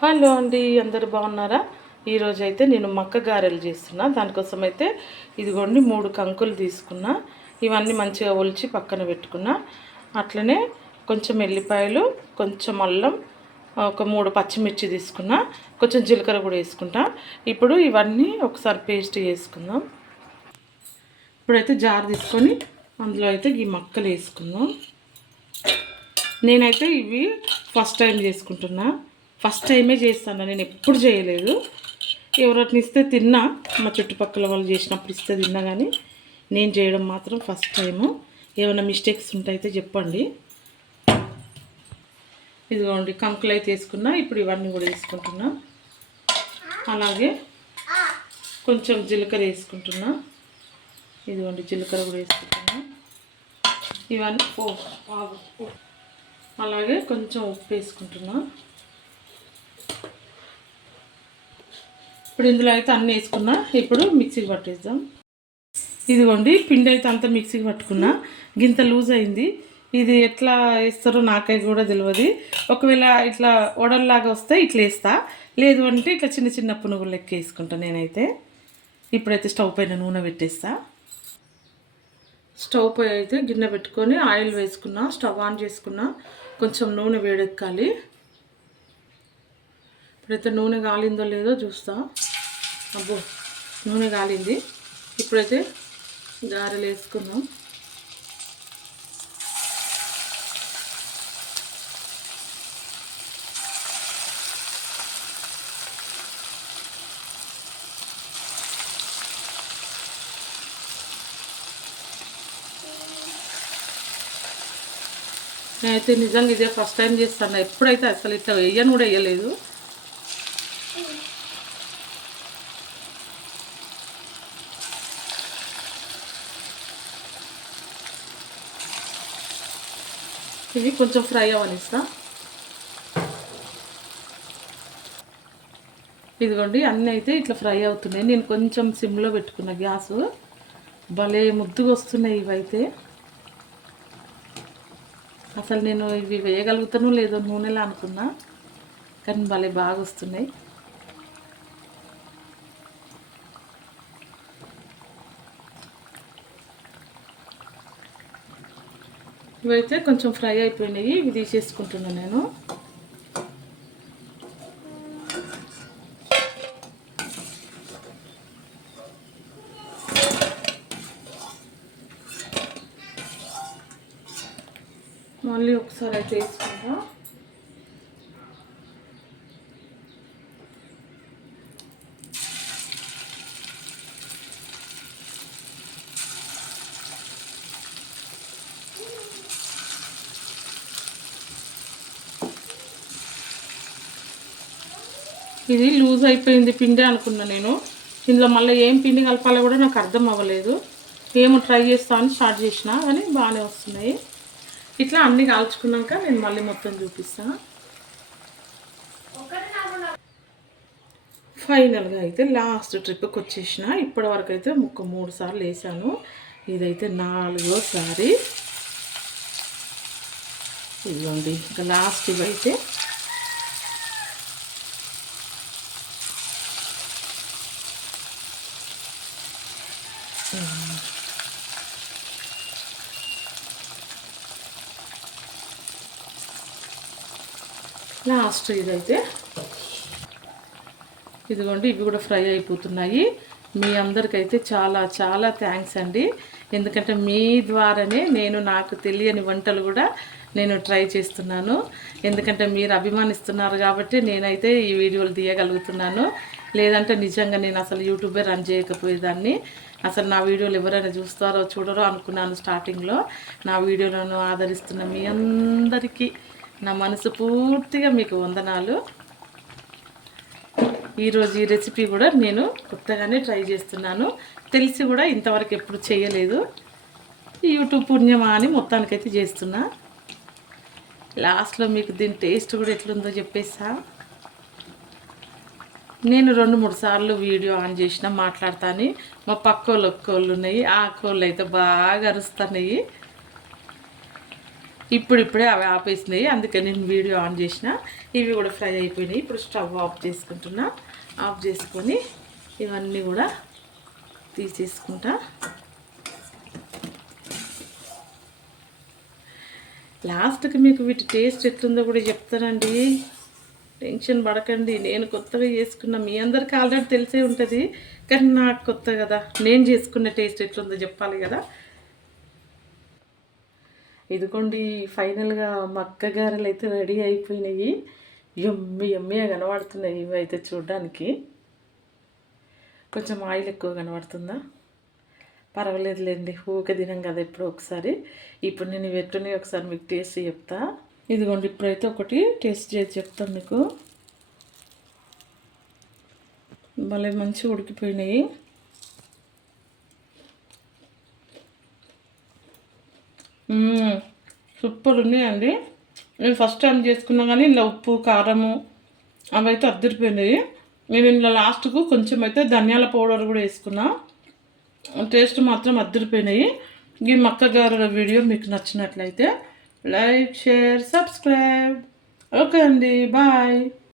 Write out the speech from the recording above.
Hello అండి అందరు బాగున్నారా? ఈరోజు అయితే నేను మక్క గారెలు చేస్తున్నా. దానికోసం అయితే ఇదిగోండి మూడు కంకులు తీసుకున్నా. ఇవన్నీ మంచిగా ఒలిచి పక్కన పెట్టుకున్నా. అట్లనే కొంచెం ఎల్లిపాయలు కొంచెం అల్లం ఒక మూడు పచ్చిమిర్చి తీసుకున్నా. కొంచెం జీలకర్ర కూడా వేసుకుంటా. ఇప్పుడు ఇవన్నీ ఒకసారి పేస్ట్ చేసుకుందాం. ఇప్పుడైతే జార్ తీసుకొని అందులో అయితే ఈ మక్కలు వేసుకుందాం. నేనైతే ఇవి ఫస్ట్ టైం చేసుకుంటున్నా. ఫస్ట్ టైమే చేస్తాను నేను ఎప్పుడు చేయలేదు. ఎవరిని ఇస్తే తిన్నా మా చుట్టుపక్కల వాళ్ళు చేసినప్పుడు ఇస్తే తిన్నా కానీ నేను చేయడం మాత్రం ఫస్ట్ టైము. ఏమైనా మిస్టేక్స్ ఉంటే చెప్పండి. ఇదిగోండి కంకులు అయితే వేసుకున్నా ఇప్పుడు ఇవన్నీ కూడా వేసుకుంటున్నా. అలాగే కొంచెం జీలకర్ర వేసుకుంటున్నా. ఇదిగోండి జీలకర్ర కూడా వేసుకుంటున్నా. ఇవన్నీ ఓ. అలాగే కొంచెం ఉప్పు వేసుకుంటున్నా. ఇప్పుడు ఇందులో అయితే అన్నీ వేసుకున్నా. ఇప్పుడు మిక్సీకి పట్టేద్దాం. ఇదిగోండి పిండి అయితే అంతా మిక్సీకి పట్టుకున్నా. గింత లూజ్ అయింది. ఇది ఎట్లా వేస్తారో నాకైతే కూడా తెలియదు ఒకవేళ ఇట్లా వడల్లాగా వస్తే ఇట్లా వేస్తా. లేదు అంటే ఇట్లా చిన్న చిన్న పునుగులు లెక్క వేసుకుంటా నేనైతే. ఇప్పుడైతే స్టవ్ పైన నూనె పెట్టేస్తా. స్టవ్ పై అయితే గిన్నె పెట్టుకొని ఆయిల్ వేసుకున్నా స్టవ్ ఆన్ చేసుకున్నా కొంచెం నూనె వేడెక్కాలి. ఇప్పుడైతే నూనె కాలిందో లేదో చూస్తా. అబ్బో నూనె కాలింది. ఇప్పుడైతే గారెలు వేసుకున్నాం నేనైతే నిజంగా ఇదే ఫస్ట్ టైం చేస్తాను. ఎప్పుడైతే అసలు ఇట్లా వేయను కూడా వేయలేదు. ఇవి కొంచెం ఫ్రై అవ్వనిస్తా. ఇదిగోండి అన్నీ అయితే ఇట్లా ఫ్రై అవుతున్నాయి. నేను కొంచెం సిమ్లో పెట్టుకున్న గ్యాసు. భలే ముద్దుగా వస్తున్నాయి ఇవైతే. అసలు నేను ఇవి వేయగలుగుతాను లేదో నూనెలా అనుకున్నా కానీ భలే బాగా వస్తున్నాయి. ఇవైతే కొంచెం ఫ్రై అయిపోయినాయి. ఇవి తీసేసుకుంటున్నాను నేను. మళ్ళీ ఒకసారి అయితే వేసుకుంటా. ఇది లూజ్ అయిపోయింది పిండి అనుకున్నా నేను. ఇందులో మళ్ళీ ఏం పిండి కలపాలో కూడా నాకు అర్థం అవ్వలేదు. ఏమో ట్రై చేస్తా అని స్టార్ట్ చేసిన కానీ బాగానే వస్తున్నాయి. ఇట్లా అన్నీ కాల్చుకున్నాక నేను మళ్ళీ మొత్తం చూపిస్తాను ఫైనల్గా అయితే లాస్ట్ ట్రిప్కి వచ్చేసిన. ఇప్పటి వరకు అయితే ముక్క మూడు సార్లు వేసాను. ఇదైతే నాలుగోసారి ఇదిగోండి ఇంకా లాస్ట్ ఇవైతే లాస్ట్ ఇదైతే. ఇదిగోండి ఇవి కూడా ఫ్రై అయిపోతున్నాయి. మీ అందరికైతే చాలా చాలా థ్యాంక్స్ అండి. ఎందుకంటే మీ ద్వారానే నేను నాకు తెలియని వంటలు కూడా నేను ట్రై చేస్తున్నాను. ఎందుకంటే మీరు అభిమానిస్తున్నారు కాబట్టి నేనైతే ఈ వీడియోలు తీయగలుగుతున్నాను. లేదంటే నిజంగా నేను అసలు యూట్యూబే రన్ చేయకపోయేదాన్ని. అసలు నా వీడియోలు ఎవరైనా చూస్తారో చూడరో అనుకున్నాను స్టార్టింగ్లో నా వీడియోలను ఆదరిస్తున్న మీ అందరికీ నా మనసు పూర్తిగా మీకు వందనాలు. ఈరోజు ఈ రెసిపీ కూడా నేను కొత్తగానే ట్రై చేస్తున్నాను. తెలిసి కూడా ఇంతవరకు ఎప్పుడు చేయలేదు. యూట్యూబ్ పుణ్యమా అని మొత్తానికైతే చేస్తున్నా. లాస్ట్లో మీకు దీని టేస్ట్ కూడా ఎట్లుందో చెప్పేసా నేను రెండు మూడు సార్లు వీడియో ఆన్ చేసిన మాట్లాడతాను. మా పక్క వాళ్ళు కోళ్ళు ఉన్నాయి. ఆ కోళ్ళు అయితే బాగా అరుస్తున్నాయి. ఇప్పుడిప్పుడే అవి ఆపేసినాయి. అందుకే నేను వీడియో ఆన్ చేసిన. ఇవి కూడా ఫ్రై అయిపోయినాయి. ఇప్పుడు స్టవ్ ఆఫ్ చేసుకుంటున్నా. ఆఫ్ చేసుకొని ఇవన్నీ కూడా తీసేసుకుంటా. లాస్ట్కి మీకు వీటి టేస్ట్ ఎట్లుందో కూడా చెప్తానండి. టెన్షన్ పడకండి. నేను కొత్తగా చేసుకున్న మీ అందరికీ ఆల్రెడీ తెలిసే ఉంటుంది. కానీ నాకు కొత్త కదా. నేను చేసుకున్న టేస్ట్ ఎట్లుందో చెప్పాలి కదా. ఇదిగోండి ఫైనల్గా మక్క గారెలు అయితే రెడీ అయిపోయినాయి. ఎమ్మి ఎమ్మిగా కనబడుతున్నాయి ఇవి అయితే చూడడానికి. కొంచెం ఆయిల్ ఎక్కువ కనబడుతుందా? పర్వాలేదులేండి ఊక తినం కదా ఎప్పుడో ఒకసారి. ఇప్పుడు నేను ఇవి ఒకసారి మీకు టేస్ట్ చెప్తా. ఇదిగోండి ఇప్పుడైతే ఒకటి టేస్ట్ చేసి చెప్తాను మీకు. భలే మంచిగా ఉడికిపోయినాయి. సూపర్ ఉన్నాయండి. నేను ఫస్ట్ టైం చేసుకున్నా కానీ ఇందులో ఉప్పు కారము అవి అయితే అద్దరిపోయినాయి. నేను ఇందులో లాస్ట్కు కొంచెం అయితే ధనియాల పౌడర్ కూడా వేసుకున్నా. టేస్ట్ మాత్రం అద్దరిపోయినాయి. ఈ మక్క గారెల వీడియో మీకు నచ్చినట్లయితే లైక్ షేర్ సబ్స్క్రైబ్. ఓకే అండి. బాయ్.